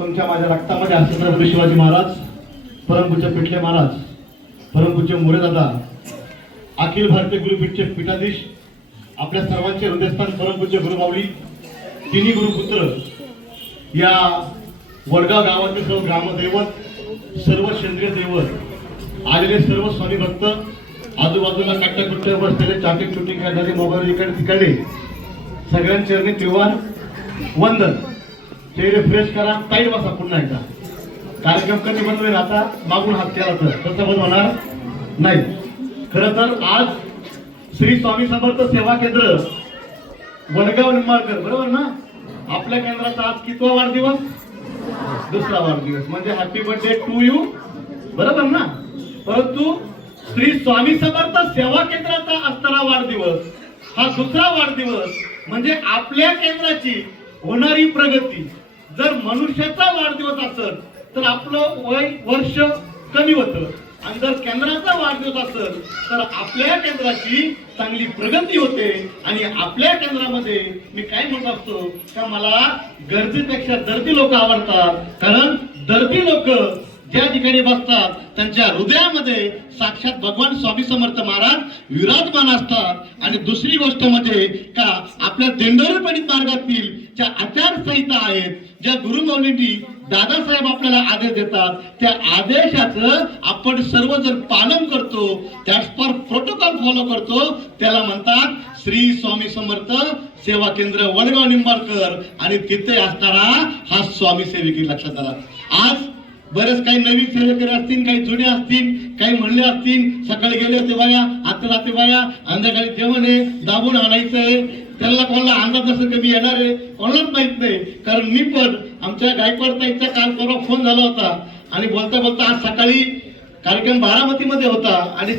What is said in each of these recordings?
तुमच्या माझ्या रक्तामध्ये छत्रपती शिवाजी महाराज, परमपूज्य पिठले महाराज, परमपूज्य मोरेदादा, अखिल भारतीय गुरुपीठचे पीठाधीश, आपल्या सर्वांचे हृदयस्थान परमपूज्य गुरुमाऊली, तिन्ही गुरुपुत्र, या वडगाव गावातील सर्व ग्रामदैवत, सर्व केंद्रीय दैवत, आलेले सर्व स्वामी भक्त, आजूबाजूला काट्याकुट्ट्या बसलेले चाटिंग शूटिंग करणारे, मोबाईल इकडे तिकडे सगळ्यांच्या चरणी त्रिवार वंदन. चेहरे फ्रेश करा, टाईट बसा. पुन्हा एकदा कार्यक्रम कधी बंद होईल आता मागून हात केला तर तसं बंद होणार नाही. खरं तर आज श्री स्वामी समर्थ सेवा केंद्र वडगाव निंबाळकर, बरोबर ना, आपल्या केंद्राचा आज कितवा वाढदिवस? दुसरा वाढदिवस. म्हणजे हॅपी बर्थडे टू यू, बरोबर ना. परंतु श्री स्वामी समर्थ सेवा केंद्राचा असणारा वाढदिवस हा दुसरा वाढदिवस, म्हणजे आपल्या केंद्राची होणारी प्रगती. जर मनुष्याचा वाढदिवस असेल तर आपलं वय वर्ष कमी होतं, आणि जर केंद्राचा वाढदिवस असेल तर आपल्या केंद्राची चांगली प्रगती होते. आणि आपल्या केंद्रामध्ये मी काय म्हणत असतो का, मला गरजेपेक्षा दर्दी लोक आवडतात. कारण दर्दी लोक ज्या ठिकाणी बसतात त्यांच्या हृदयामध्ये साक्षात भगवान स्वामी समर्थ महाराज विराजमान असतात. आणि दुसरी गोष्ट म्हणजे का, आपल्या दिंडोरी पंडित मार्गातील ज्या आचारसंहिता आहेत, ज्या गुरुमौलींनी दादासाहेब आपल्याला आदेश देतात, त्या आदेशाचं आपण सर्वजण पालन करतो, त्याच पर प्रोटोकॉल फॉलो करतो, त्याला म्हणतात श्री स्वामी समर्थ सेवा केंद्र वडगाव निंबाळकर. आणि तिथे असणारा हा स्वामी सेविकी. लक्षात आला. आज बरेच काही नवीन सेवेकरी असतील, काही जुने असतील, काही म्हणले असतील, सकाळी गेले होते बाया, आता राहते बाया, अंधाकाळी जेवण आहे, दाबून आणायचंय. त्यांना कोणाला अंदाज नसेल की मी येणार आहे, कोणालाच माहित नाही. कारण मी पण आमच्या गायकवाड ताईंचा काल परवा फोन झाला होता, आणि बोलता बोलता आज सकाळी कार्यक्रम बारामतीमध्ये होता आणि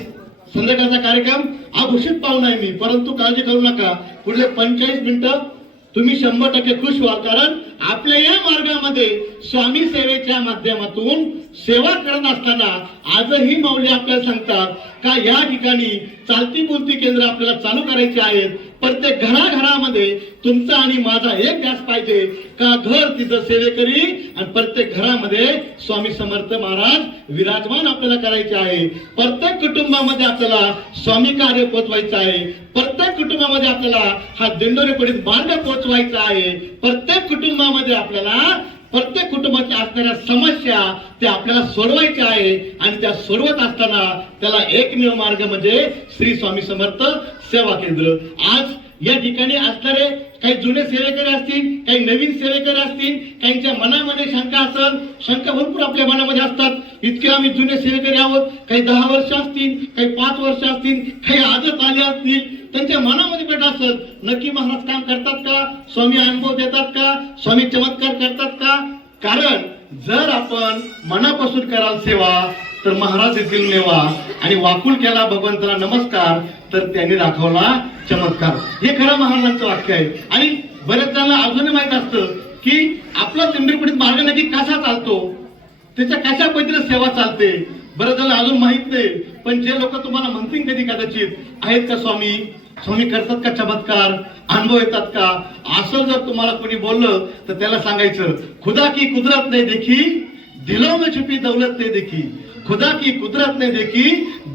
संध्याकाळचा कार्यक्रम अघोषित पाहुणा आहे मी. परंतु काळजी करू नका, पुढले 45 मिनिटं तुम्ही 100% खुश व्हाल. कारण आपल्या या मार्गामध्ये स्वामी सेवेच्या माध्यमातून सेवा करत असताना आजही माऊली आपल्याला सांगतात का, या ठिकाणी चालती बोलती केंद्र आपल्याला चालू करायचे आहेत. प्रत्येक घराघरामध्ये तुमचा आणि माझा एक ध्यास पाहिजे का, घर तिथं सेवेकरी आणि प्रत्येक घरामध्ये स्वामी समर्थ महाराज विराजमान आपल्याला करायचे आहे. प्रत्येक कुटुंबामध्ये आपल्याला स्वामी कार्य पोचवायचं आहे. प्रत्येक कुटुंबामध्ये आपल्याला हा दिंडोरी पंडित मार्ग पोचवायचा आहे. प्रत्येक कुटुंबामध्ये आपल्याला प्रत्येक कुटुंबाच्या असणाऱ्या समस्या त्या आपल्याला सोडवायच्या आहे. आणि त्या सोडवत असताना त्याला एकमेव मार्ग म्हणजे श्री स्वामी समर्थ सेवा केंद्र. आज या ठिकाणी असणारे काही जुने सेवेकरी असतील, काही नवीन सेवेकरी असतील, काहींच्या मनामध्ये शंका असेल. शंका भरपूर आपल्या मनामध्ये असतात. इतके आम्ही जुने सेवेकरी आहोत, काही 10 वर्ष असतील, काही 5 वर्ष असतील, काही आजच आले असतील. त्यांच्या मनामध्ये पेट असेल, नक्की महाराज काम करतात का, स्वामी अनुभव देतात का, स्वामी चमत्कार करतात का. कारण जर आपण मनापासून कराल सेवा तर महाराज येथील नेवा, आणि वाकुल केला भगवंताला नमस्कार तर त्यांनी दाखवला चमत्कार. हे खरं महाराजांचं वाक्य आहे. आणि बरेच जणांना अजूनही माहित असतं की आपला दिंडोरी पंडित मार्ग नक्की कसा चालतो, त्याच्या कशा पद्धतीने सेवा चालते. बरेच जण अजून माहित नाही. पण जे लोक तुम्हाला म्हणतील कधी कदाचित, आहेत का स्वामी, स्वामी करतात का चमत्कार, अनुभव येतात का, असं जर तुम्हाला कोणी बोललं तर त्याला सांगायचं, खुदा की कुदरत नहीं देखी दिलों में छुपी दौलत नहीं देखी. खुदा की कुदरत ने देखी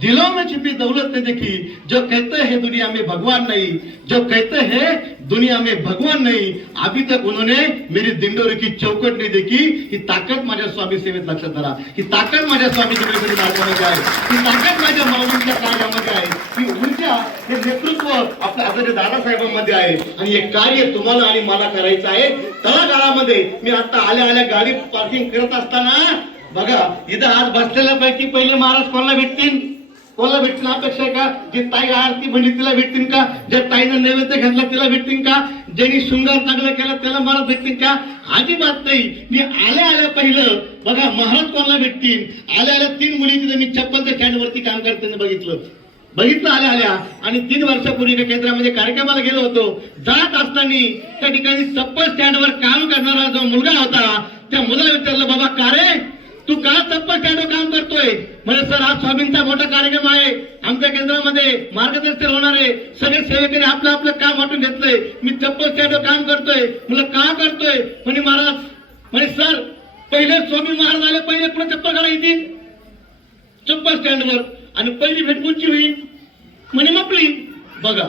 दिलों में छिपी दौलत ने देखी. जो कहते हैं दुनिया में भगवान नहीं, जो कहते हैं दुनिया में भगवान नहीं, अभी तक उन्होंने मेरी दिंडोरी की चौकट नहीं देखी. ही ताकद माझ्या स्वामी सेवेत. लक्षात धरा, ही ताकद माझ्या स्वामी सेवेमध्ये मार्गामध्ये आहे, ही ताकद माझ्या माऊलींच्या कार्यामध्ये आहे, ही ऊर्जा, हे नेतृत्व आपल्या आदरणीय दादासाहेबांमध्ये आहे. आणि हे कार्य तुम्हाला आणि मला करायचं आहे. तळागाळामध्ये मी आता आल्या आल्या गाडी पार्किंग करत असताना बघा, इथं आज बसलेल्यापैकी पहिले महाराज कोणाला भेटतील, कोणाला भेटतील अपेक्षा आहे का, जी ताई आरती म्हणली तिला भेटतील का, ज्या ताईनं नैवेद्य घातला तिला भेटतील का, ज्यांनी शृंगार चांगला केला त्याला महाराज भेटतील का. अजिबात नाही. मी आल्या आल्या पहिलं बघा महाराज कोणाला भेटतील. आल्या आल्या 3 मुली तिथे मी चप्पलच्या स्टँडवरती काम करताना बघितलं आल्या आल्या. आणि 3 वर्षापूर्वी एका केंद्रामध्ये कार्यक्रमाला गेलो होतो. जात असताना त्या ठिकाणी चप्पल स्टँडवर काम करणारा जो मुलगा होता, त्या मुलाला विचारलं, बाबा का रे तू का चप्पल स्टँडवर काम करतोय. म्हणजे सर आज स्वामींचा मोठा कार्यक्रम आहे, आमच्या केंद्रामध्ये मार्गदर्शन होणार आहे, सगळे सेवेकरी आपलं आपलं काम वाटून घेतलंय, मी चप्पल स्टँडवर काम करतोय. मला का करतोय. म्हणे महाराज, म्हणे सर पहिले स्वामी महाराज आले, पहिले पुढे चप्पल घाला येतील चप्पल स्टँडवर, आणि पहिली भेट कोणची होईल म्हणे मपली. बघा,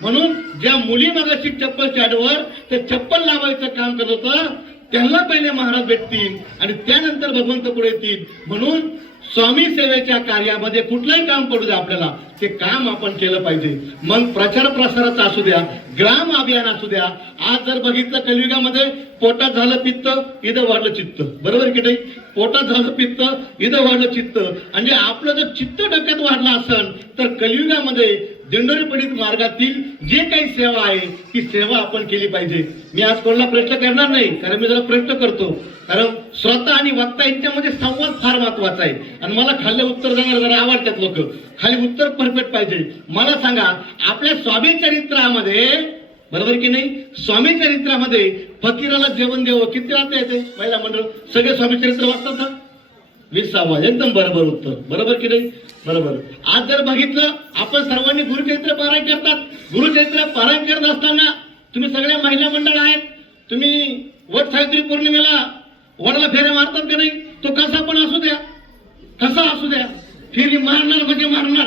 म्हणून ज्या मुली मगाशी चप्पल स्टँडवर ते चप्पल लावायचं काम करत होतं त्यांना पहिले महाराज भेटतील आणि त्यानंतर भगवंत पुढे येतील. म्हणून स्वामी सेवेच्या कार्यामध्ये कुठलंही काम पडू द्या आपल्याला, ते काम आपण केलं पाहिजे. मग प्रचार प्रसाराचा असू द्या, ग्राम अभियान असू द्या. आज जर बघितलं कलियुगामध्ये पोटात झालं पित्त इथं वाढलं चित्त, बरोबर की नाही? पोटात झालं पित्त इथं वाढलं चित्त. म्हणजे आपलं जर चित्त डोक्यात वाढलं असेल तर कलियुगामध्ये दिंडोरी पंडित मार्गातील जे काही सेवा आहे ती सेवा आपण केली पाहिजे. मी आज कोणाला प्रश्न करणार नाही, कारण मी जरा प्रश्न करतो, कारण श्रोता आणि वक्ता यांच्यामध्ये संवाद फार महत्वाचा आहे. आणि मला खाल्ले उत्तर देणार जरा आवडतात लोक, खाली उत्तर परफेक्ट पाहिजे. मला सांगा, आपल्या स्वामी चरित्रामध्ये, बरोबर की नाही, स्वामी चरित्रामध्ये फकीराला जेवण द्यावं किती राहते येते महिला मंडळ? सगळे स्वामी चरित्र वाचतात ना? 20वा. एकदम बरोबर उत्तर, बरोबर की नाही? बरोबर. आज जर बघितलं आपण सर्वांनी गुरुचरित्र पारायण करतात. गुरुचरित्र पारायण करत असताना तुम्ही सगळ्या महिला मंडळ आहेत, तुम्ही वट सावित्री पौर्णिमेला वडाला फेऱ्या मारतात का नाही? तो कसा पण असू द्या, कसा असू द्या, फेरी मारणार म्हणजे मारणार.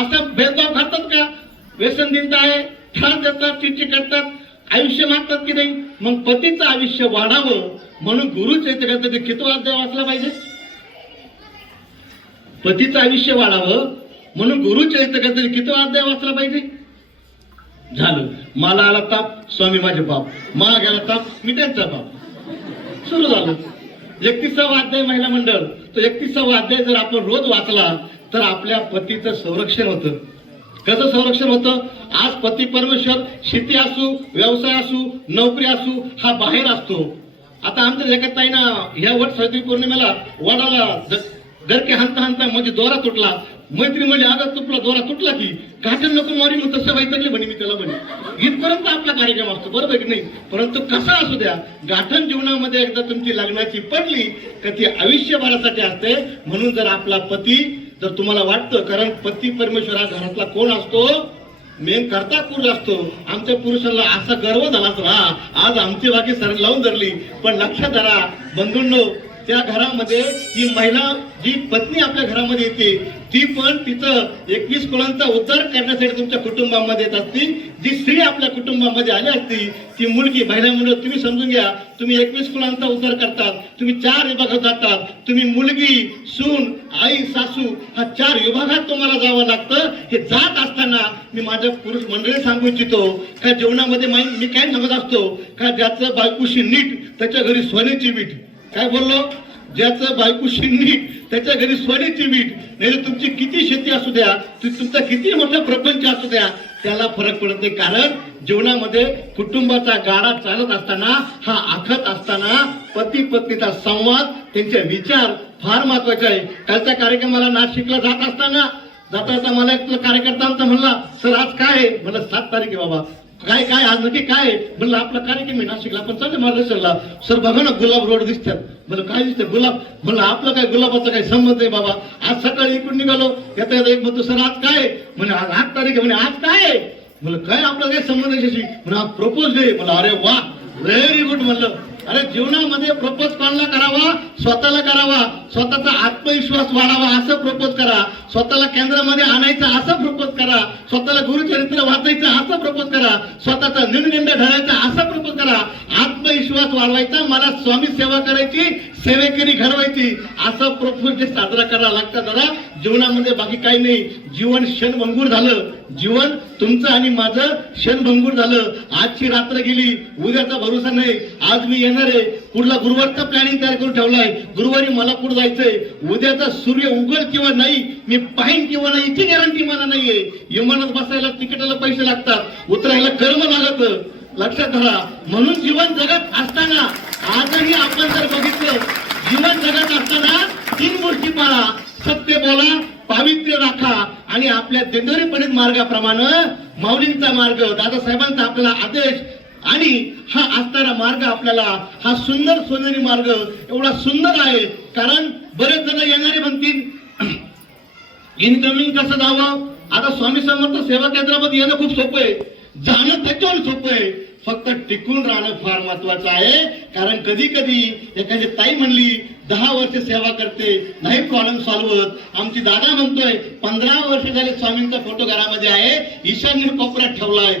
असा भेदभाव करतात का? व्यसन दिनता आहे, त्रास देतात, चिडचिड करतात, आयुष्य मागतात की नाही? मग पतीचं आयुष्य वाढावं म्हणून गुरुचरित्र किती अध्याय वाचला पाहिजे? पतीचं आयुष्य वाढावं म्हणून गुरुचरित्र किती अध्याय वाचला पाहिजे? झालं. मला आला ताप, स्वामी माझे बाप. मला गेला ताप, मी त्यांचा बाप. सुरू झालं. 31वा अध्याय महिला मंडळ. तो 31वा अध्याय जर आपण रोज वाचला तर आपल्या पतीचं संरक्षण होतं. कसं संरक्षण होतं? आज पती परमेश्वर शेती असू, व्यवसाय असू, नोकरी असू, हा बाहेर असतो. आता आमच्या जगात ताई ना, ह्या वट सावित्री पौर्णिमेला वडाला गरके हाणता हाणता म्हणजे दोरा तुटला. मैत्री म्हणजे आगात तुटला, दोरा तुटला की गाठण नको मारी, मग तसं वैतरले म्हणे मी त्याला म्हणे. इथपर्यंत आपला कार्यक्रम असतो, बरोबर की नाही? परंतु कसा असू द्या, गाठण जीवनामध्ये एकदा तुमची लग्नाची पडली का ती आयुष्यभरासाठी असते. म्हणून जर आपला पती, जर तुम्हाला वाटतं, कारण पती परमेश्वर हा घरातला कोण असतो? मेन करता पुरुष असतो. आमच्या पुरुषाला असा गर्व झाला ना, आज आमची बाकी सर लावून धरली. पण लक्षात धरा बंधूंनो, त्या घरामध्ये ही महिला जी पत्नी आपल्या घरामध्ये येते ती पण तिचं 21 कुळांचा उद्धार करण्यासाठी तुमच्या कुटुंबामध्ये येत असती. जी स्त्री आपल्या कुटुंबामध्ये आली असती ती मुलगी, महिला म्हणून तुम्ही समजून घ्या, तुम्ही 21 कुळांचा उद्धार करतात, तुम्ही 4 विभागात जातात. तुम्ही मुलगी, सून, आई, सासू हा 4 विभागात तुम्हाला जावं लागतं. हे जात असताना मी माझ्या पुरुष मंडळी सांगू इच्छितो का जीवनामध्ये मी काय सांगत असतो का ज्याचं बायकोशी नीट त्याच्या घरी सोन्याची वीट. काय बोललो? ज्याचं बायकोशी नीट त्याच्या घरी सोन्याची वीट. नाही तर तुमची किती शेती असू द्या, तुमचा किती मोठा प्रपंच असू द्या, त्याला फरक पडत नाही. कारण जीवनामध्ये कुटुंबाचा गाडा चालत असताना, हा आखत असताना पती पत्नीचा संवाद, त्यांचे विचार फार महत्वाचे आहे. कालच्या कार्यक्रमाला नाशिकला जात असताना जाता मला एक कार्यकर्ता आमचा म्हणला, सर आज काय आहे? म्हणलं 7 तारीख आहे बाबा. काय काय आज नक्की काय? म्हणलं आपला कार्यक्रम आहे नाशिकला, आपण चालले मार्गदर्शनला. सर बघा ना गुलाब रोड दिसतात. म्हणलं काय दिसतं? गुलाब. म्हणलं आपलं काय गुलाबाचा काही संबंध आहे बाबा? आज सकाळी इकडून निघालो, येता येता एक म्हणतो सर आज काय? म्हणे आज 8 तारीख आहे. म्हणे आज काय आहे? म्हणलं काय आपला काय संबंध आहे? म्हणे आज प्रपोज डे. म्हणलं अरे वा, व्हेरी गुड. म्हणलं अरे जीवनामध्ये प्रपोज कोणाला करावा? स्वतःला करावा. स्वतःचा आत्मविश्वास वाढावा असं प्रपोज करा. स्वतःला केंद्रामध्ये आणायचं असं प्रपोज करा. स्वतःला गुरुचरित्र वाचायचं असं प्रपोज करा. स्वतःचा निर्निंद ढळायचा असं प्रपोज करा. आत्मविश्वास वाढवायचा, मला स्वामी सेवा करायची, सेवेकरी घडवायची, असं प्रपोज साजरा करावा लागतं. जरा जीवनामध्ये बाकी काही नाही. जीवन क्षणभंगूर झालं. जीवन तुमचं आणि माझं क्षणभंगूर झालं. आजची रात्र गेली, उद्याचा भरोसा नाही. आज मी येणार आहे, पुढला गुरुवारचा प्लॅनिंग तयार करून ठेवलाय. गुरुवारी मला पुढे जायचंय. उद्याचा सूर्य उगल किंवा नाही, मी पाहिन किंवा नाही याची गॅरंटी मला नाहीये. विमानात बसायला तिकिटाला पैसे लागतात, उतरायला कर्म लागत. लक्षात धरा. म्हणून जीवन जगत असताना आजही आपण जर बघितलं, जीवन जगत असताना 3 गोष्टी पाळा. सत्य बोला, पावित्र्य राखा आणि आपल्या दिंडोरी पंडित मार्गाप्रमाणे माऊलींचा मार्ग, दादासाहेबांचा आपल्याला आदेश आणि हा असणारा मार्ग, आपल्याला हा सुंदर सोनेरी मार्ग एवढा सुंदर आहे. कारण बरेच जण येणारे म्हणतील इनकमिंग कसं जावं? आता स्वामी समर्थ सेवा केंद्रामध्ये येणं खूप सोपं आहे, जाणं त्याच्यावर सोपं आहे. फक्त टिकून राहणं फार महत्वाचं आहे. कारण कधी कधी एखादी ताई म्हणली 10 वर्ष सेवा करते, नाही प्रॉब्लेम सॉल्व्ह होत. आमची दादा म्हणतोय 15 वर्ष झाले स्वामींचा फोटो घरामध्ये आहे, ईशान्य कोपऱ्यात ठेवलाय.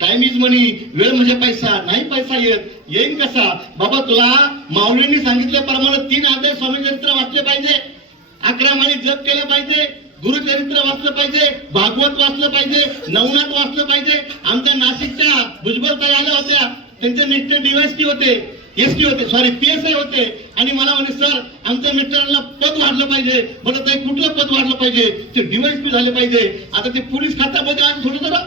टाइम इज मनी, वेळ म्हणजे पैसा, नाही पैसा येईन कसा? बाबा तुला माऊलींनी सांगितल्याप्रमाणे 3 अध्याय स्वामी चरित्र वाचले पाहिजे, 11 महिने जप केलं पाहिजे, गुरुचरित्र वाचलं पाहिजे, भागवत वाचलं पाहिजे, नवनाथ वाचलं पाहिजे. आमच्या नाशिकच्या भुजबळ ताई आल्या होत्या, त्यांचे मिस्टर डीवायएसपी होते, एसटी होते, सॉरी PSI होते. आणि मला म्हणे सर आमच्या मिस्टरांना पद वाढलं पाहिजे. म्हणत ताई कुठलं पद वाढलं पाहिजे? ते डीवायएसपी झाले पाहिजे. आता ते पोलीस खात्यामध्ये आज थोडं जरा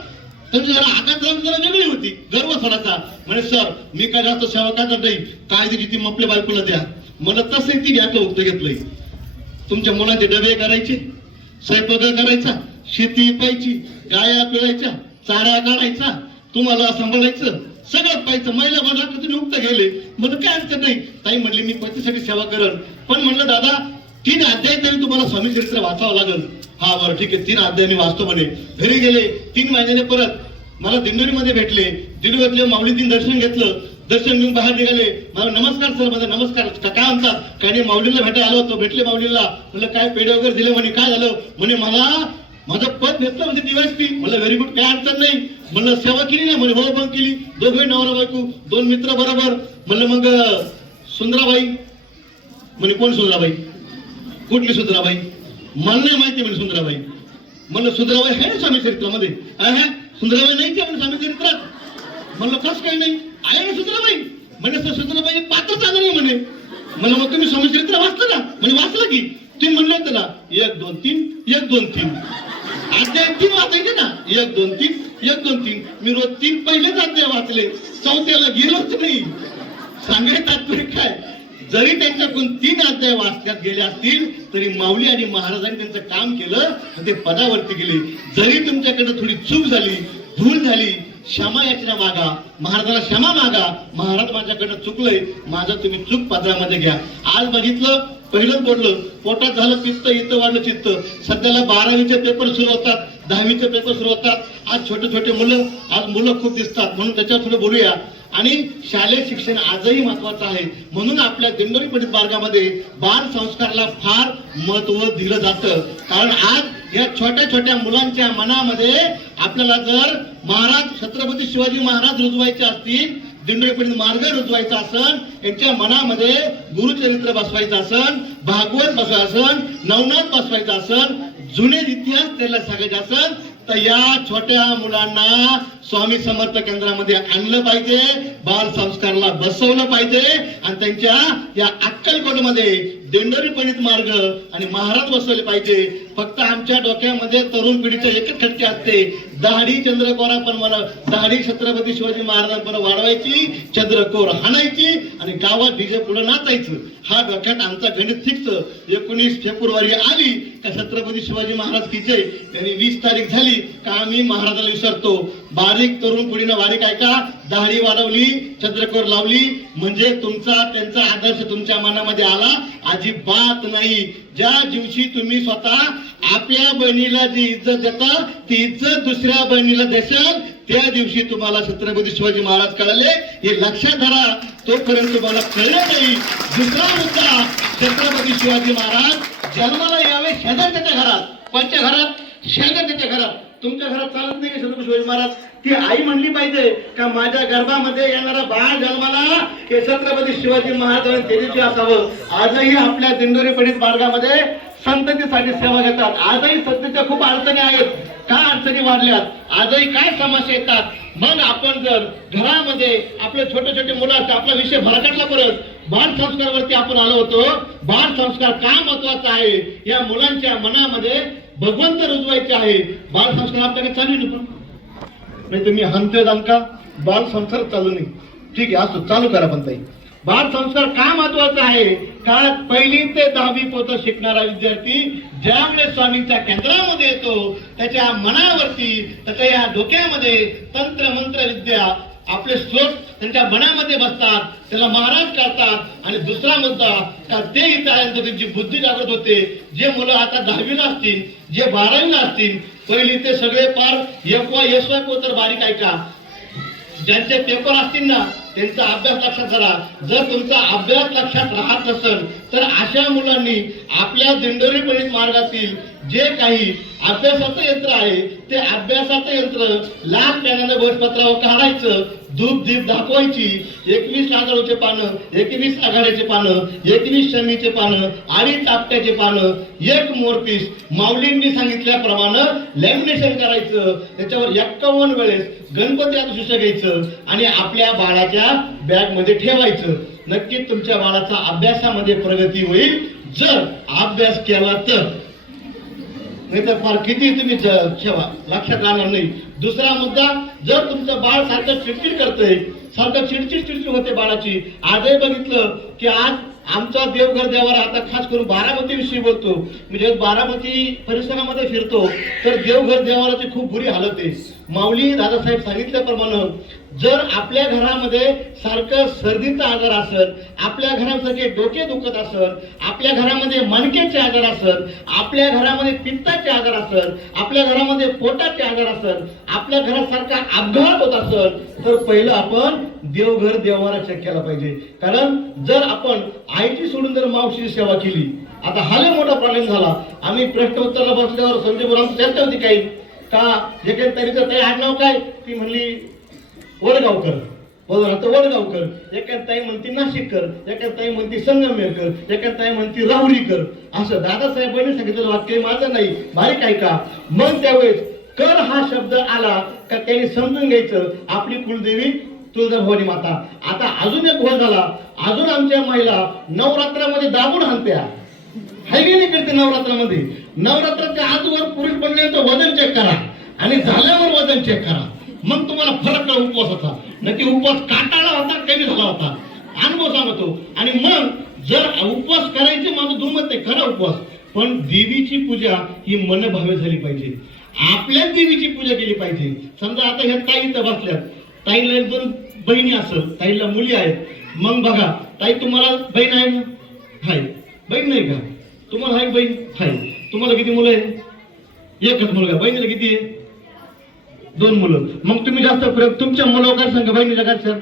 त्यांची जरा आकात जरा वेगळी होती, गर्व थोडासा. म्हणे सर मी काय जास्त सेवा करणार नाही, काय दिली ती आपल्या बायकोला द्या. मला तसंही ती घ्यायचं उक्त घेतलंय. तुमच्या मुलांचे डबे करायचे, स्वयंपाक करायचा, शेती पाहायची, गाया पिळायच्या, चारा काढायचा, तुम्हाला सांभाळायचं, सगळं पाहायचं. महिला माझा तुम्ही उक्त गेले. म्हणलं काय अडचण नाही. ताई म्हणली मी पतीसाठी सेवा करण, पण म्हणलं दादा 3 अध्याय तरी तुम्हाला स्वामी चरित्र वाचावं लागेल. हा बरं ठीक आहे, 3 अध्याय मी वाचतो म्हणे. घरी गेले, 3 महिन्याने परत मला दिंडोरीमध्ये भेटले. दिंडोरीतले माऊलींनी दर्शन घेतलं. दर्शन घेऊन बाहेर निघाले. मला नमस्कार सर, माझा नमस्कार. काय म्हणतात? काय नाही, माऊलीला भेटायला आलो होतो. भेटले माऊलीला. म्हणलं काय पेढे वगैरे दिले म्हणे. काय झालं म्हणे? मला माझं पद घेतलं म्हणजे डीवायएसपी. म्हणलं व्हेरी गुड, काय अडचण नाही. म्हणलं सेवा केली ना म्हणे. हो पण केली. दोघे नवरा बायको, 2 मित्र बरोबर. म्हणलं मग सुंदराबाई म्हणे. कोण सुंदराबाई? कुठली सुंदराबाई? मला नाही माहिती म्हणे सुंदराबाई. म्हणलं सुंदराबाई आहे ना स्वामी चरित्रामध्ये? सुंदराबाई नाही की म्हणे स्वामी चरित्रात. म्हणलं कसं काही नाही? आहे ना सुंदराबाई. म्हणजे सुंदराबाई पात्र चांगलं नाही म्हणे. म्हणलं मग तुम्ही स्वामी चरित्र वाचलं ना? म्हणजे वाचलं की 3 म्हणलं होतं ना, 1 2 3 1 2 3 अध्याय 3 वाचायचे ना, 1 2 3 1 2 3. मी रोज 3 पहिलेच अध्याय वाचले, 4थ्याला गेलोच नाही. सांगायचं तात्पर्य काय? जरी त्यांच्याकडून 3 अध्याय वाचण्यात गेले असतील तरी माऊली आणि महाराजांनी त्यांचं काम केलं, ते पदावरती गेले. जरी तुमच्याकडे थोडी चूक झाली, भूल झाली, क्षमा याचना मागा, महाराजाला क्षमा मागा. महाराज माझ्याकडनं चुकलंय, माझं तुम्ही चूक पदरामध्ये घ्या. आज बघितलं, पहिलं बोललं, पोटात झालं पित्त, इथं वाढलं चित्त. सध्याला 12वीचे पेपर सुरू होतात, 10वीचे पेपर सुरू होतात. आज छोटे छोटे मुलं, आज मुलं खूप दिसतात, म्हणून त्याच्यावर थोडं बोलूया. आणि शालेय शिक्षण आजही महत्वाचं आहे. म्हणून आपल्या दिंडोरी पंडित मार्गामध्ये बाल संस्काराला फार महत्व दिलं जातं. कारण आज या छोट्या छोट्या मुलांच्या मनामध्ये आपल्याला जर महाराज छत्रपती शिवाजी महाराज रुजवायचे असतील, दिंडोरी पंडित मार्ग रुजवायचा असन, यांच्या मनामध्ये गुरुचरित्र बसवायचं असन, भागवत बसवायचं असन, नवनाथ बसवायचं असन, जुने इतिहास त्याला सांगायचे असन, तर या छोट्या मुलांना स्वामी समर्थ केंद्रामध्ये आणलं पाहिजे, बाल संस्कारला बसवलं पाहिजे. आणि त्यांच्या या अक्कलकोटमध्ये दिंडोरी पंडित मार्ग आणि महाराज बसवले पाहिजे. फक्त आमच्या डोक्यामध्ये तरुण पिढीचं एकच खटके असते, दाढी चंद्रकोरा पण मला, दाढी छत्रपती शिवाजी महाराजांपर्यंत वाढवायची, चंद्रकोर हाणायची आणि गावात डीजे पुढे नाचायचं. हा डोक्यात आमचा गणित फिक्स. 19 फेब्रुवारी आली का छत्रपती शिवाजी महाराज की जय, त्यांनी 20 तारीख झाली का आम्ही महाराजाला विसरतो. बारीक तरुण पिढीनं बारीक ऐका, दाढी वाढवली, चंद्रकोर लावली म्हणजे तुमचा त्यांचा आदर्श तुमच्या मनामध्ये आला अजिबात नाही. ज्या दिवशी तुम्ही स्वतः आपल्या बहिणीला जी इज्जत देता ती इज्जत दुसऱ्या बहिणीला देशाल, त्या दिवशी तुम्हाला छत्रपती शिवाजी महाराज कळले, हे लक्षात धरा. तोपर्यंत तुम्हाला कळलं नाही. दुसरा मुद्दा, छत्रपती शिवाजी महाराज जन्माला यावे शेजारच्या घरात. कोणत्या घरात? शेजारच्या घरात. तुमच्या घरात चालत नाही का छत्रपती शिवाजी महाराज? ती आई म्हणली पाहिजे का माझ्या गर्भामध्ये येणारा बाळ जन्माला हे छत्रपती शिवाजी महाराज तेजस्वी असावं. आजही आपल्या दिंडोरी पंडित मार्गामध्ये संततीसाठी सेवा घेतात. आजही सध्याच्या खूप अडचणी आहेत. काय अडचणी वाढल्यात? आजही काय समस्या येतात? मग आपण जर घरामध्ये आपले छोटे छोटे मुलं असतात, आपला विषय भरकटला परत बाल संस्कारवरती आपण आलो होतो. बाल संस्कार का महत्वाचा आहे? या मुलांच्या मनामध्ये भगवंत रुजवायचे आहे. बाल संस्कार आपल्याकडे चालू नको नाही, तुम्ही हनते का बाल संस्कार चालू नाही, ठीक आहे असतो, चालू करा. पण ताई बाल संस्कार का महत्वाचा आहे? का 1ली ते 10वी पोत शिकणारा विद्यार्थी ज्यावेळेस स्वामींच्या केंद्रामध्ये येतो, त्याच्या मनावरती, त्याच्या या डोक्यामध्ये तंत्र मंत्र विद्या आपले श्लोक त्यांच्या मनामध्ये बसतात, त्याला महाराज करतात. आणि दुसरा मुद्दा का ते इथं आल्यानंतर त्यांची बुद्धी जागृत होते. जे मुलं आता 10वीला असतील, जे 12वीला असतील, 1ली ते सगळे पार FY SY तर बारीक ऐका, ज्यांचे पेपर असतील ना त्यांचा अभ्यास लक्षात झाला. जर तुमचा अभ्यास लक्षात राहत नसेल तर अशा मुलांनी आपल्या दिंडोरी मार्गातील जे काही अभ्यासाचं यंत्र आहे ते अभ्यासाचं यंत्र लाल पेनानं बसपत्रावर काढायचं, धूप दीप दाखवायची, 21 लाजाळूचे पानं, 21 आघाड्याचे पानं, 21 शमीचे पानं, 2 आपट्याचे पानं, 1 मोरपीस माऊलींनी सांगितल्याप्रमाणे लॅमिनेशन करायचं. त्याच्यावर 51 वेळेस गणपती आदुष्य घ्यायचं आणि आपल्या बाळाच्या बॅग मध्ये ठेवायचं. नक्कीच तुमच्या बाळाचा अभ्यासामध्ये प्रगती होईल जर अभ्यास केला तर, नाही तर फार किती तुम्ही ठेवा लक्षात राहणार नाही. दुसरा मुद्दा, जर तुमचं बाळ सारखं चिडचिड करतंय, सारखं चिडचिड होते बाळाची. आजही बघितलं की आज आमचा देवघर देवारा, आता खास करून बारामती विषयी बोलतो, म्हणजे बारामती परिसरामध्ये फिरतो तर देवघर देवाराची खूप बुरी हालत आहे. माऊली दादासाहेब सांगितल्याप्रमाणे जर आपल्या घरामध्ये सारखं सर्दीचा आजार असेल, आपल्या घरासारखे डोके दुखत असेल, आपल्या घरामध्ये मणक्याचे आजार असेल, आपल्या घरामध्ये पित्ताचे आजार असेल, आपल्या घरामध्ये पोटाचे आजार असेल, आपल्या घरासारखा अपघात होत असेल तर पहिलं आपण देवघर देवारा चेक केला पाहिजे. कारण जर आपण आईची सोडून जर मावशीची सेवा केली, आता हा लय मोठा प्रॉब्लेम झाला. आम्ही प्रश्न उत्तरला बसल्यावर संजय बोराम चर्चा होती काही का जे तरीचं ते आडनाव काय, ती म्हणली वडगावकर, बरोबर आता वडगावकर, एखाद ताई म्हणती नाशिककर, एखाद ताई म्हणती संगमेरकर, एखाद ताई म्हणती राहुरीकर. असं दादासाहेबांनी सांगितलं वाक्य माझं नाही, बारीक आहे का. मग त्यावेळेस कर हा शब्द आला का त्यांनी समजून घ्यायचं आपली कुलदेवी तुळजाभवानी माता. आता अजून एक घोळ झाला, अजून आमच्या महिला नवरात्रामध्ये दाबून हाणत्या, हायगेनी करते नवरात्रामध्ये. नवरात्राच्या आजवर पुरुष बनल्याचं वजन चेक करा आणि झाल्यावर वजन चेक करा, मग तुम्हाला फरक कळा उपवासाचा. नक्की उपवास काटाळा होता कमी झाला होता, अनुभव सांगतो. आणि मग जर उपवास करायचे माझं दुमत आहे, खरा उपवास, पण देवीची पूजा ही मनभावे झाली पाहिजे, आपल्या देवीची पूजा केली पाहिजे. समजा आता ह्या ताई इथं बसल्यात, ताईला 2 बहिणी असेल, ताईला मुली आहेत, मग बघा ताई तुम्हाला बहीण आहे ना, हाय बहीण नाही का, तुम्हाला हाय बहीण हाय, तुम्हाला किती मुलं आहे, एकच मुलगा, बहिणीला किती आहे, 2 मुलं. मग तुम्ही जास्त प्रयोग तुमच्या मुलावर काय सांगा, बहिणीला काय सर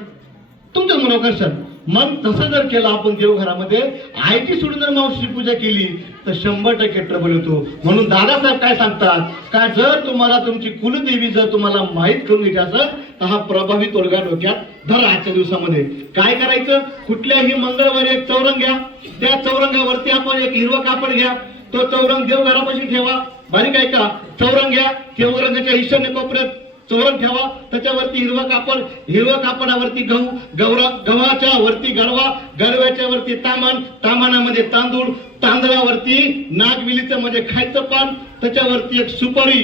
तुमच्या मुलावर काय सर. मग तसं जर केलं आपण देवघरामध्ये आईची सोडून जर मावशीची पूजा केली तर 100% ट्रबल होतो. म्हणून दादासाहेब काय सांगतात का, जर तुम्हाला तुमची कुलदेवी जर तुम्हाला माहीत करून घ्यायची असेल तर हा प्रभावी तोडगा डोक्यात धरा. आजच्या दिवसामध्ये काय करायचं, कुठल्याही मंगळवारी एक चौरंग घ्या, त्या चौरंगावरती आपण एक हिरवं कापड घ्या, तो चौरंग देवघरापाशी ठेवा. बारीक आहे का, चौरंग घ्या, चौरंगाच्या ईशान्य कोपऱ्यात चौरंग ठेवा, त्याच्यावरती हिरवं कापड, हिरव्या कापडावरती गव्हाच्या वरती गडवा, गडव्याच्या वरती तामान, तामानामध्ये तांदूळ, तांदळावरती नागविलीचं म्हणजे खायचं पान, त्याच्यावरती एक सुपारी.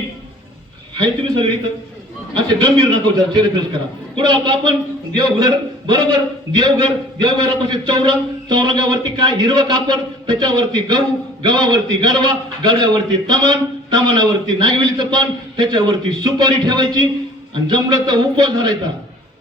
हाय तुम्ही सगळी इथं असे गंभीर नको चेहरे फ्रेश करा. पुढे आता आपण देवघर, बरोबर देवघरापाशी चौरंग, चौरंगावरती काय हिरवं कापड, त्याच्यावरती गहू, गव्हावरती गडवा, गडव्यावरती तमान, तमानावरती नागवेलीचं पान, त्याच्यावरती सुपारी ठेवायची. आणि जमलं तर उपवास धरायचा,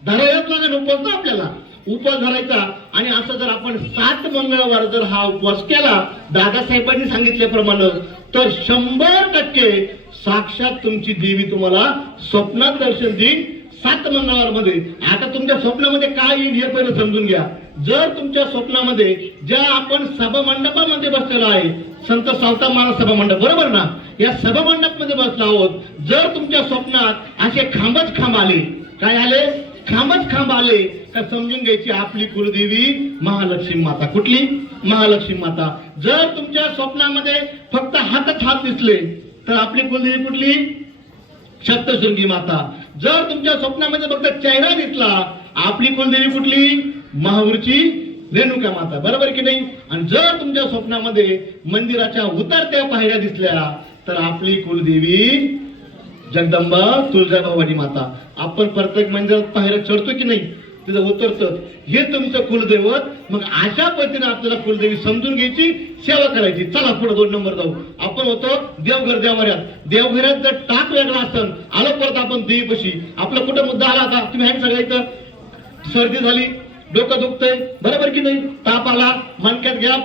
धरायलाच लागेल उपवास ना आपल्याला, उपवास धरायचा. आणि असं जर आपण 7 मंगळवार जर हा उपवास केला दादासाहेबांनी सांगितल्याप्रमाणे तर 100% साक्षात तुमची देवी तुम्हाला स्वप्नात दर्शन देईल 7 मंगळवार मध्ये. आता तुमच्या स्वप्नामध्ये काय येईल हे पहिलं समजून घ्या. जर तुमच्या स्वप्नामध्ये ज्या आपण सभा मंडपामध्ये बसलेलो आहे, संत सावता महाराज सभा मंडप, बरोबर ना, या सभा मंडप मध्ये बसलो आहोत, जर तुमच्या स्वप्नात असे खांबच खांब आले, काय आले, खांबच खांब आले, का समजून घ्यायची आपली कुलदेवी महालक्ष्मी माता. कुठली, महालक्ष्मी माता. जर तुमच्या स्वप्नामध्ये फक्त हातच हात दिसले तर आपली कुलदेवी कुठली, सप्तशृंगी माता. जर तुमच्या स्वप्नामध्ये फक्त चेहरा दिसला आपली कुलदेवी कुठली, महावीरची रेणुका माता, बरोबर की नाही. आणि जर तुमच्या स्वप्नामध्ये मंदिराच्या उतरत्या पायऱ्या दिसल्या तर आपली कुलदेवी जगदंबा तुळजाभवानी माता. आपण प्रत्येक मंदिरात पायऱ्या चढतो की नाही, तिथं उतरतं, हे तुमचं कुलदैवत. मग अशा पद्धतीने आपल्याला कुलदेवी समजून घ्यायची, सेवा करायची. चला पुढे 2 नंबर जाऊ. आपण होतो देवघर देवाऱ्यात. देवघरात जर टाक वेगळा असेल, आलो परत आपण देवीपाशी, आपला कुठं मुद्दा आला होता, तुम्ही आहे सगळ्या इथं, सर्दी झाली, डोकं दुखतंय, बरोबर की नाही, ताप आला, मणक्यात घ्या,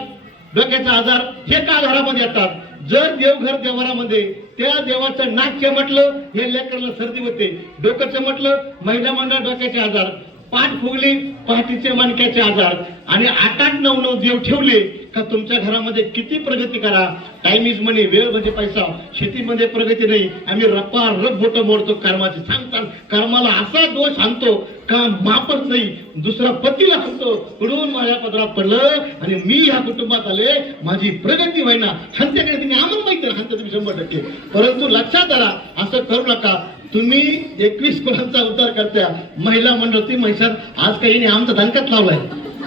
डोक्याचा आजार, हे का घरामध्ये येतात. जर देवघर देवारामध्ये त्या देवाचं नाक चमटलं, हे लेकरला सर्दी होते. डोकं चमटलं, महिला मंडळ डोक्याचे आजार. पाठ फुगली, पाठीचे मणक्याचे आजार. आणि 8-8, 9-9 देव ठेवले का तुमच्या घरामध्ये किती प्रगती करा. टाइम इज मनी, वेळ म्हणजे पैसा. शेतीमध्ये प्रगती नाही, आम्ही रप्पा रप बोट मोडतो कर्माचे. सांगतात कर्माला असा दोष आणतो का मापच नाही. दुसरा पतीला सांगतो कडून माझ्या पदरात पडलं आणि मी ह्या कुटुंबात आले, माझी प्रगती व्हायना. हंत्याकडे तुम्ही आम्हाला माहिती आहे, हंत्या तुम्ही 100%. परंतु लक्षात आला, असं करू नका. तुम्ही 21 कुळांचा उद्धार करत्या महिला मंडळ. ती महिषात आज काही नाही, आमचा धनकाच लावलाय.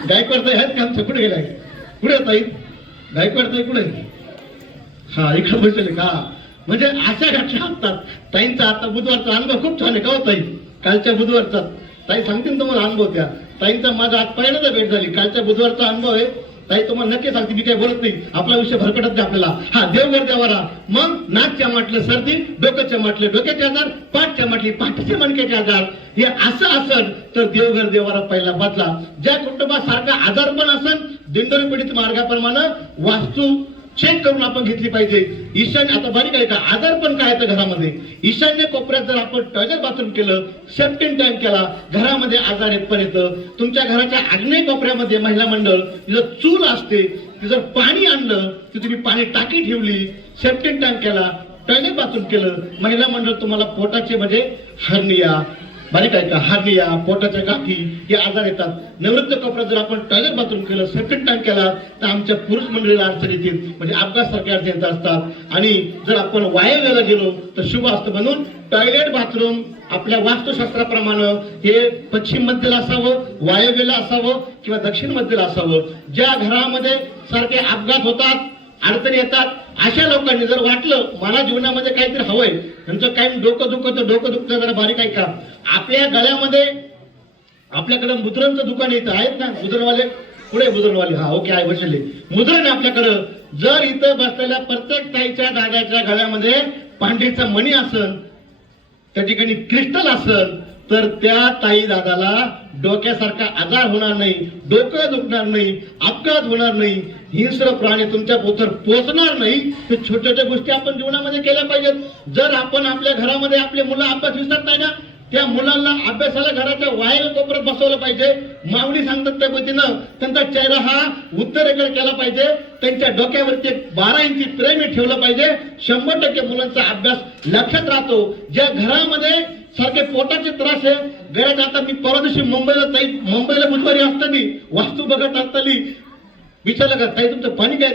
गायकवाड ताई आहेत का आमच्या? कुठे गेलाय? कुठे ताई? गायकवाड ताई कुठे? हा, इकडे बसले का? म्हणजे अशा घटना असतात. ताईंचा आता बुधवारचा अनुभव खूप छान आहे का हो ताई? कालच्या बुधवारचा ताई सांगतील तुम्हाला अनुभव. त्या ताईंचा माझा आज पहिल्यांदा भेट झाली. कालच्या बुधवारचा अनुभव आहे. ताई तुम्हाला नक्की सांगते, मी काही बोलत नाही, आपला विषय भरकटत नाही आपल्याला. हा, देवघर देवारा. मग नाक चमाटलं, सर्दी, डोकं चमाटले, डोक्याचे आजार, पाठ चमाटली, पाठीचे मणक्याचे आजार. हे असं असन तर देवघर देवारा पहिला बदला. ज्या कुटुंबासारखा आजार पण असन, दिंडोरी पीडित मार्गाप्रमाणे वास्तू चेक करून आपण घेतली पाहिजे. ईशान्य, आता बारीक आहे का, आजार पण काय येतं घरामध्ये. ईशान्य कोपऱ्यात जर आपण टॉयलेट बाथरूम केलं, सेप्टिक टँक केला, घरामध्ये आजार येत पण येतं. तुमच्या घराच्या आग्नेय कोपऱ्यामध्ये महिला मंडळ जर चूल असते, जर पाणी आणलं तर तुम्ही पाणी टाकी ठेवली, सेप्टिक टँक केला, टॉयलेट बाथरूम केलं, महिला मंडळ तुम्हाला पोटाचे म्हणजे हर्निया, बारीक आहे का, हार्निया, पोटाच्या गाठी हे आजार येतात. निवृत्त कोपऱ्यात जर आपण टॉयलेट बाथरूम केलं, सेप्टिक टँक केला तर आमच्या पुरुष मंडळीला अडचण येतील, म्हणजे अपघात सारख्या अडचणी असतात. आणि जर आपण वायव्याला गेलो तर शुभ असतं. म्हणून टॉयलेट बाथरूम आपल्या वास्तुशास्त्राप्रमाणे हे पश्चिम मध्यला असावं, वायव्येला असावं किंवा दक्षिण मध्यला असावं. ज्या घरामध्ये सारखे अपघात होतात, अडचणी येतात, अशा लोकांनी जर वाटलं मला जीवनामध्ये काहीतरी हवंय, त्यांचं काही डोकं दुखतं जरा बारीक आहे का, आपल्या गळ्यामध्ये आपल्याकडे मुद्रणचं दुकान येतं आहेत ना, मुद्रणवाले पुढे मुद्रणवाले, हा ओके आहे बसले मुद्रण आपल्याकडं. जर इथं बसलेल्या प्रत्येक ताईच्या दादाच्या गळ्यामध्ये पांढरीचा मणी असन, त्या ठिकाणी क्रिस्टल असन, तर त्या ताई दादाला डोक्यासारखा आजार होणार नाही, डोकं दुखणार नाही, अपघात होणार नाही, हिंस्र प्राणी तुमच्या पोतर पोचणार नाही. तर छोट्या छोट्या गोष्टी आपण जीवनामध्ये केल्या पाहिजेत. जर आपण आपल्या घरामध्ये आपले मुलं अभ्यास विसरताय ना, त्या मुलांना अभ्यासाला घराच्या वायव्य कोपऱ्यात बसवलं पाहिजे. माऊली सांगतात त्या पद्धतीनं त्यांचा चेहरा हा उत्तरेकडे केला पाहिजे, त्यांच्या डोक्यावरती 12 इंची पिरॅमिड ठेवलं पाहिजे. 100% मुलांचा अभ्यास लक्षात राहतो. ज्या घरामध्ये सारखे पोटाचे त्रास आहे, घरात आता मी परवा दिवशी मुंबईला बुधवारी असताना वास्तू बघत असताना विचारलं का ताई तुमचं पाणी काय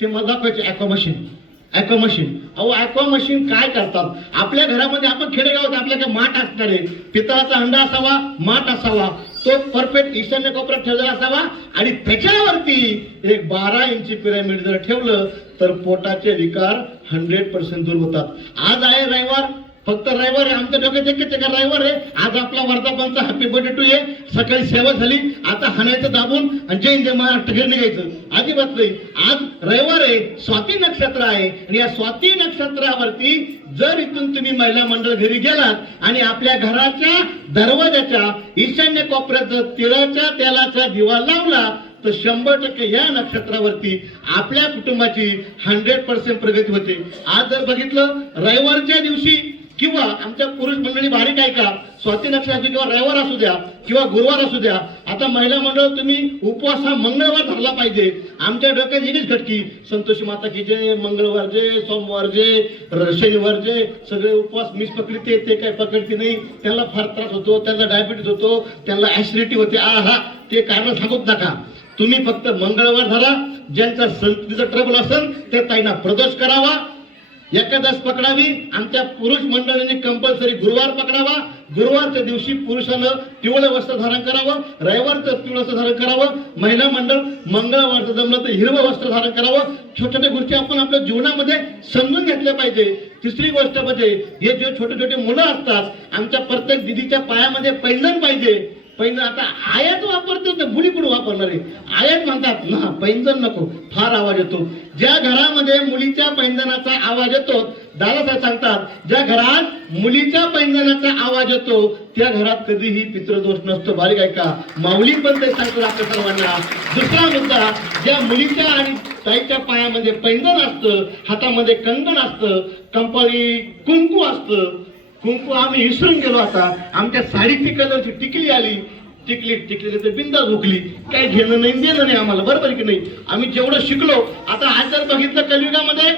ते मला दाखवायचे ॲक्वा मशीन. अहो ॲक्वा मशीन काय करतात? आपल्या घरामध्ये आपण खेडेगावात आपल्याकडे माठ असणार आहे, पितळाचा हंडा असावा, माठ असावा, तो परफेक्ट ईशान्य कोपऱ्यात ठेवलेला असावा आणि त्याच्यावरती एक 12 इंची पिरॅमिड जर ठेवलं तर पोटाचे विकार 100% दूर होतात. आज आहे रविवार, फक्त रविवार आहे, आमच्या डोक्यात एकच का रविवार आहे. आज आपला वर्धापनचा हॅपी बर्थडे टू आहे, सकाळी सेवा झाली, आता हाणायचं दाबून आणि जय महाराष्ट्र घरी निघायचं, अजिबात नाही. आज रविवार आहे, स्वाती नक्षत्र आहे आणि या स्वाती नक्षत्रावरती जर इथून तुम्ही महिला मंडळ घरी गेलात आणि आपल्या घराच्या दरवाजाच्या ईशान्य कोपऱ्यात जर तिळाच्या तेलाचा दिवा लावला तर 100% या नक्षत्रावरती आपल्या कुटुंबाची 100% प्रगती होते. आज जर बघितलं रविवारच्या दिवशी किंवा आमच्या पुरुष मंडळी बारीक आहे का, स्वाती नक्षत्र किंवा रविवार असू द्या किंवा गुरुवार असू द्या, आता महिला मंडळ तुम्ही उपवास हा मंगळवार धरला पाहिजे. आमच्या डोक्यात एकच घटकी, संतोषी माता की जय, मंगळवार जे, सोमवार जे, शनिवार जे, सगळे उपवास मीच पकडते, ते काही पकडते नाही, त्यांना फार त्रास होतो, त्यांना डायबिटीज होतो, त्यांना ऍसिडिटी होते. आहा, ते कारण सांगूच नका. तुम्ही फक्त मंगळवार धरा. ज्यांचा संततीचा ट्रबल असेल ते ताईंना प्रदोष करावा, एकादश पकडावी. आमच्या पुरुष मंडळींनी कंपल्सरी गुरुवार पकडावा. गुरुवारच्या दिवशी पुरुषानं पिवळं वस्त्र धारण करावं, रविवारचं पिवळं वस्त्र धारण करावं, महिला मंडळ मंगळवारचं जमलं तर हिरवं वस्त्र धारण करावं. छोट्या छोट्या गोष्टी आपण आपल्या जीवनामध्ये समजून घेतल्या पाहिजे. तिसरी गोष्ट म्हणजे हे जे छोटे छोटे मुलं असतात, आमच्या प्रत्येक दिदीच्या पायामध्ये पैंजण पाहिजे. पैंजण आता आयात वापरतो तर मुली कुठं वापरणार आहे? आयात म्हणतात ना, पैंजण नको, फार आवाज येतो. ज्या घरामध्ये मुलीच्या पैंजणाचा आवाज येतो, दादासाहेब सांगतात, ज्या घरात मुलीच्या पैंजणाचा आवाज येतो त्या घरात कधीही पितृदोष नसतो. बारीक आहे का, माऊली पण ते सांगतो आपल्या सर्वांना. दुसरा मुद्दा, ज्या मुलीच्या आणि ताईच्या पायामध्ये पैंजण असतं, हातामध्ये कंगण असतं, कंपाळी कुंकू असतं. कुंकू आम्ही विसरून गेलो. आता आमच्या साडीची कलरची टिकली आली, टिकली तर बिंदा झोकली. काय घेणं नाही देणं नाही आम्हाला, बरोबर की नाही. आम्ही जेवढं शिकलो, आता आज जर बघितलं कलियुगामध्ये,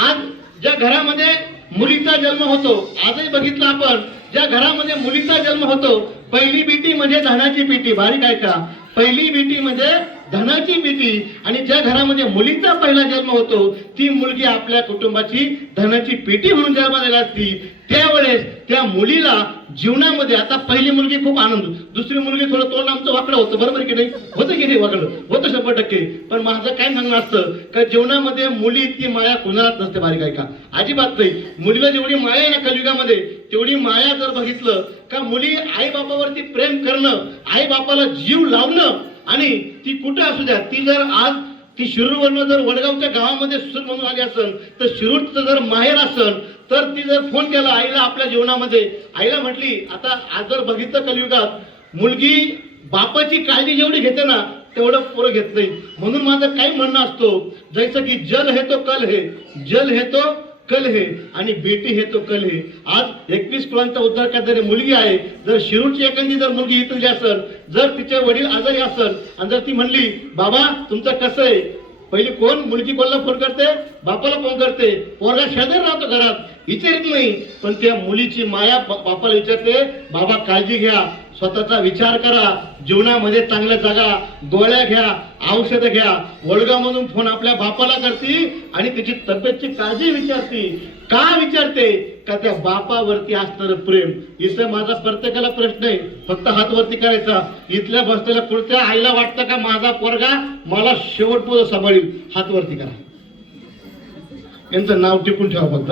आज ज्या घरामध्ये मुलीचा जन्म होतो, आजही बघितलं आपण, ज्या घरामध्ये मुलीचा जन्म होतो, पहिली बेटी म्हणजे धनाची पेटी. बारीक आहे का? पहिली बेटी म्हणजे धनाची पेटी. आणि ज्या घरामध्ये मुलीचा पहिला जन्म होतो, ती मुलगी आपल्या कुटुंबाची धनाची पेटी म्हणून जन्माला असती. त्यावेळेस त्या मुलीला जीवनामध्ये, आता पहिली मुलगी खूप आनंद, दुसरी मुलगी थोडं तोंड आमचं वाकडं होतं, बरोबर की नाही? होतं की नाही वाकडं? होतं 100%. पण माझं काय म्हणणं असतं का जीवनामध्ये मुली ती माया कोणालाच नसते. बारीक आहे का? अजिबात नाही. मुलीला जेवढी माया आहे ना कलियुगामध्ये, तेवढी माया जर बघितलं का मुली आई बापावरती प्रेम करणं, आई बापाला जीव लावणं, आणि ती कुठं असू द्या, ती जर आज ती शिरूरवरनं जर वडगावच्या गावामध्ये सूर म्हणून आली असेल, तर शिरूरचं जर माहेर असेल, तर ती जर फोन केला आईला आपल्या जीवनामध्ये, आईला म्हटली, आता आज जर बघितलं कलियुगात मुलगी बापाची काळजी जेवढी घेते ना, तेवढं पोरं घेत नाही. म्हणून माझं काही म्हणणं असतो, जैसे की जल है तो कल है, जल है तो कल है, आणि बेटी है तो कल है. आज 21 कुळांचा उद्धार करणारी मुलगी आहे. जर शिरूरची एखादी जर मुलगी इथली असेल, जर तिचे वडील आजारी असेल, आणि जर ती म्हणली बाबा तुमचं कसं आहे, पहिली कोण मुलगी कोणाला फोन करते? बापाला फोन करते. पोरगा शेजारी राहतो घरात, विचारित नाही, पण त्या मुलीची माया बापाला विचारते, बाबा काळजी घ्या, स्वतःचा विचार करा, जीवनामध्ये चांगल्या जागा, गोळ्या घ्या, औषधं घ्या. वडगावमधून फोन आपल्या बापाला करती आणि त्याची तब्येतची काळजी विचारती. का विचारते? का त्या बापावरती असणारं प्रेम. इथं माझा प्रत्येकाला प्रश्न आहे, फक्त हात वरती करायचा. इथल्या बसलेल्या पुढच्या आईला वाटतं का माझा पोरगा मला शेवटपर्यंत सांभाळील? हात वरती करा. यांचं नाव टिपून ठेवा फक्त.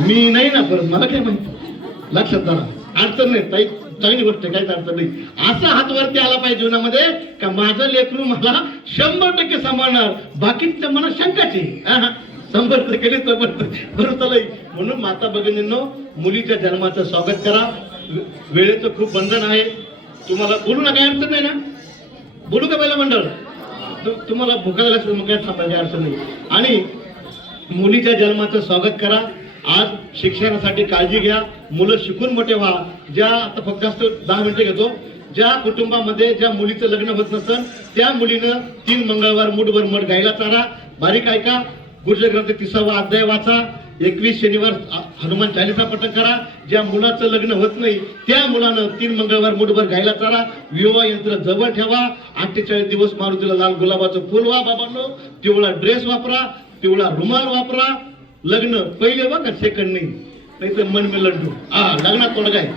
मी नाही ना परत, मला काय माहिती. लक्षात धरा, अडचण नाही ताई, चांगली गोष्ट, काहीच अडचण नाही. असा हात वरती आला पाहिजे जीवनामध्ये का माझं लेकरू मला 100% सांभाळणार. बाकीच्या मला शंकाची 100% बरोबर चालय. म्हणून माता भगिनींनो, मुलीच्या जन्माचं स्वागत करा. वेळेचं खूप बंधन आहे. तुम्हाला बोलू ना, काही अडचण नाही ना? बोलू का पहिला मंडळ? तुम्हाला भुकायला मग काय थांबायची अडचण नाही. आणि मुलीच्या जन्माचं स्वागत करा. आज शिक्षणासाठी काळजी घ्या. मुलं शिकून मोठे व्हा. ज्या, आता फक्त जास्त 10 मिनिटं घेतो, ज्या कुटुंबामध्ये ज्या मुलीचं लग्न होत नसेल, त्या मुलीनं 3 मंगळवार मुठभर मठ गायला चारा. बारीक ऐका, गुरुजी ग्रंथ 30वा अध्याय वाचा. 21 शनिवार हनुमान चालीसा पठण करा. ज्या मुलाचं लग्न होत नाही, त्या मुलानं 3 मंगळवार मुठभर गायला चारा. विवाह यंत्र जवळ ठेवा. 48 दिवस मारुतीला लाल गुलाबाचं फुल व्हा. बाबांनो, पिवळा ड्रेस वापरा, पिवळा रुमाल वापरा. लग्न पहिले बघा, सेकंड नाही तर मन में लड्डू. लग्नात तोडगा आहे,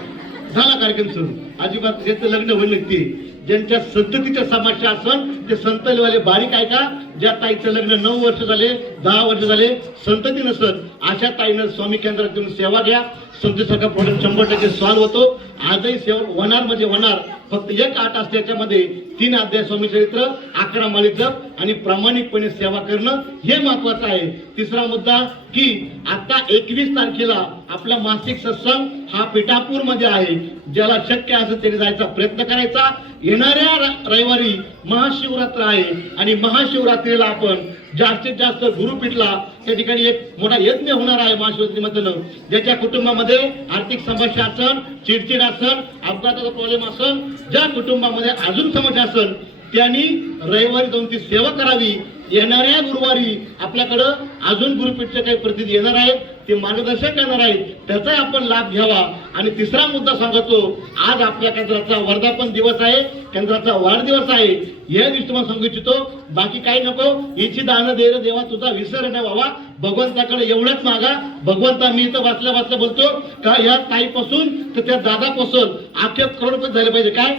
झाला कार्यक्रम सुरू. अजिबात ज्याचं लग्न होईल ते, ज्यांच्या संततीच्या समस्या असन ते संततीवाले बारीक ऐका. ज्या ताईचं लग्न 9 वर्ष झाले, 10 वर्ष झाले, संतती नसन, अशा ताईनं स्वामी केंद्रात येऊन सेवा घ्या. संततीसारखा प्रॉब्लेम 100% सॉल्व्ह होतो. आजही सेवा होणार म्हणजे होणार. फक्त एक आठ असते, त्याच्यामध्ये 3 अध्याय स्वामी चरित्र, 11 माळी जप आणि प्रामाणिकपणे सेवा करणं हे महत्वाचं आहे. तिसरा मुद्दा की आता 21 तारखेला आपला मासिक सत्संग हा पिठापूर मध्ये आहे. ज्याला शक्य असेल त्याने जायचा प्रयत्न करायचा. येणाऱ्या रविवारी महाशिवरात्र आहे आणि महाशिवरात्रीला आपण जास्तीत जास्त गुरुपीठला त्या ठिकाणी एक मोठा यज्ञ होणार आहे महाशिवरात्रीमधनं. ज्याच्या कुटुंबामध्ये आर्थिक समस्या असन, चिडचिड असन, अपघाताचा प्रॉब्लेम असन, ज्या कुटुंबामध्ये अजून समस्या असन, त्यांनी रविवारी जाऊन ती सेवा करावी. येणाऱ्या गुरुवारी आपल्याकडं अजून गुरुपीठचे काही प्रतिनिधी येणार आहेत, ते मार्गदर्शन करणार आहेत, त्याचा आपण लाभ घ्यावा. आणि तिसरा मुद्दा सांगतो, आज आपल्या केंद्राचा वर्धापन दिवस आहे, केंद्राचा वाढदिवस आहे. या दिवशी तुम्हाला सांगू इच्छितो, बाकी काही नको. इची दान दे रे देवा, तुझा विसर नाही व्हावा. भगवंताकडे एवढंच मागा. भगवंता, मी इथं वाचल्या बोलतो का या ताईपासून तर त्या दादापासून अख्खे करोड रुपये झाले पाहिजे. काय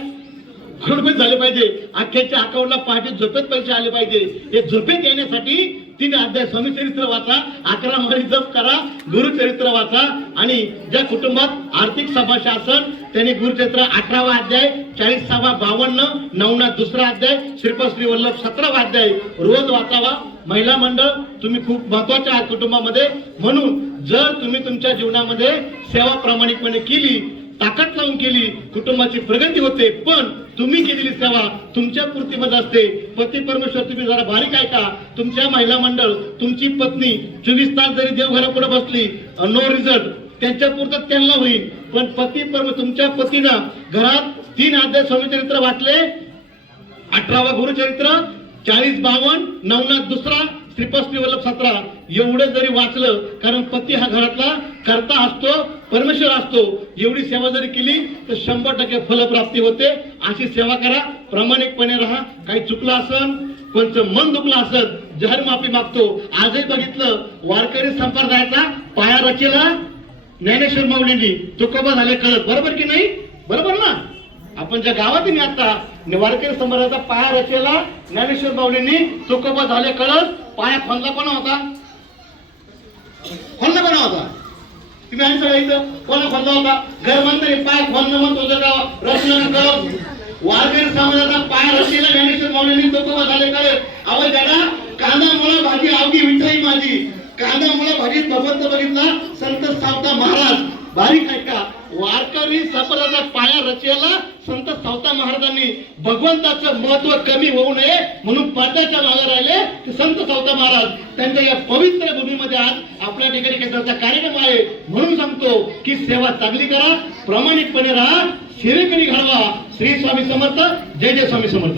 करोड रुपये झाले पाहिजे. अख्ख्याच्या अकाउंटला पहाटे झोपेत पैसे आले पाहिजे. हे झोपेत येण्यासाठी 3 अध्याय स्वामी चरित्र वाचा, 11 माळी जप करा, गुरुचरित्र वाचा. आणि ज्या कुटुंबात आर्थिक समस्या असन त्यांनी गुरुचरित्र 18वा अध्याय, 40वा 52, नवनाथ 2रा अध्याय, श्रीपद श्री वल्लभ 17वा अध्याय रोज वाचावा. महिला मंडळ तुम्ही खूप महत्वाच्या आहात कुटुंबामध्ये. म्हणून जर तुम्ही तुमच्या जीवनामध्ये सेवा प्रामाणिकपणे केली ताकद लावून केली कुटुंबाची प्रगती होते. पण तुम्ही केलेली सेवा तुमच्या पूर्तीमध्ये असते. पती परमेश्वर तुम्ही जरा बारीक ऐका. तुमच्या महिला मंडळ, तुमची पत्नी 24 तास जरी देवघरापुढे बसली नो रिझल्ट, त्यांच्या पुरतं त्यांना होईल. पण पती तुमच्या पतीनं घरात 3 अध्याय स्वामीचरित्र वाचले, 18वा गुरुचरित्र, 40-52, नवनाथ दुसरा, श्रीपद श्रीवल्लभ 17 एवढं जरी वाचलं, कारण पती हा घरातला कर्ता असतो, परमेश्वर असतो. एवढी सेवा जरी केली तर 100% फलप्राप्ती होते. अशी सेवा करा, प्रामाणिकपणे राहा. काही चुकलं असन, कोणचं मन दुखलं असत, जाहीर माफी मागतो. आजही बघितलं वारकरी संप्रदायाचा पाया रचेला ज्ञानेश्वर माऊलींनी, तुकोबा झाले कळत. बरोबर की नाही? बरोबर ना? आपण ज्या गावात आता वारकरी संप्रदायाचा पाया रचेला ज्ञानेश्वर माऊलींनी, तुकोबा झाले कळत. पाया खोलला कोणा होता? खोलला कोणा होता? तुम्ही आणि सगळं इथं कोणा खोलला होता? घर मंत्री पाय खोलणं म्हणत होतं का? रचना कळत. वारकरी समाजाचा पाया रचेला ज्ञानेश्वर माऊलींनी, तुकोबा झाले कळत. अहो जरा कांदा मुळा भाजी आवडी विठ्ठली माझी, कांदा मुळा भाजी भगवंत बघितला संत सावता महाराज. बारीक ऐका, वारकरी संप्रदायाचा पाया रचेला संत सावता महाराजांनी भगवंताचं महत्व कमी होऊ नये म्हणून पात्याच्या मागे राहिले ते संत सावता महाराज. त्यांच्या या पवित्र भूमीमध्ये आज आपल्या ठिकाणी काही कार्यक्रम आहे. म्हणून सांगतो की सेवा चांगली करा, प्रामाणिकपणे राहा, सेवेकरी घडवा. श्री स्वामी समर्थ. जय जय स्वामी समर्थ.